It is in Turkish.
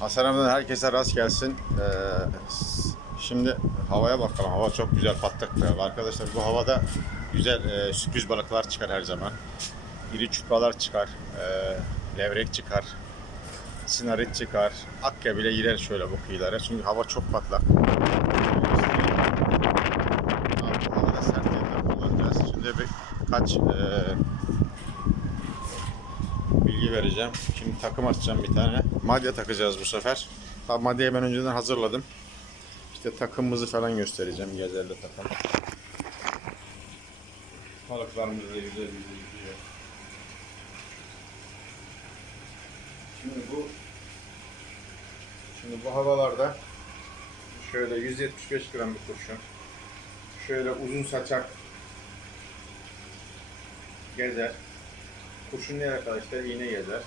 Hasan abiden herkese rast gelsin. Ee, şimdi havaya bakalım. Hava çok güzel patlak be. Arkadaşlar bu havada güzel e, sürpriz balıklar çıkar her zaman. İri çupralar çıkar. e, levrek çıkar. Sinarit çıkar. Akka bile girer şöyle bu kıyılara. Çünkü hava çok patlak. Havada sert kullanacağız. Şimdi birkaç e, bilgi vereceğim. Şimdi takım açacağım bir tane. Madya takacağız bu sefer. Tabi maddeyi ben önceden hazırladım. İşte takımımızı falan göstereceğim. Gezerli takım. Balıklarımız da güzel güzel gidiyor. Şimdi bu Şimdi bu havalarda şöyle 175 gram bir kurşun. Şöyle uzun saçak gezer. Kurşun ne arkadaşlar? iğne gezer.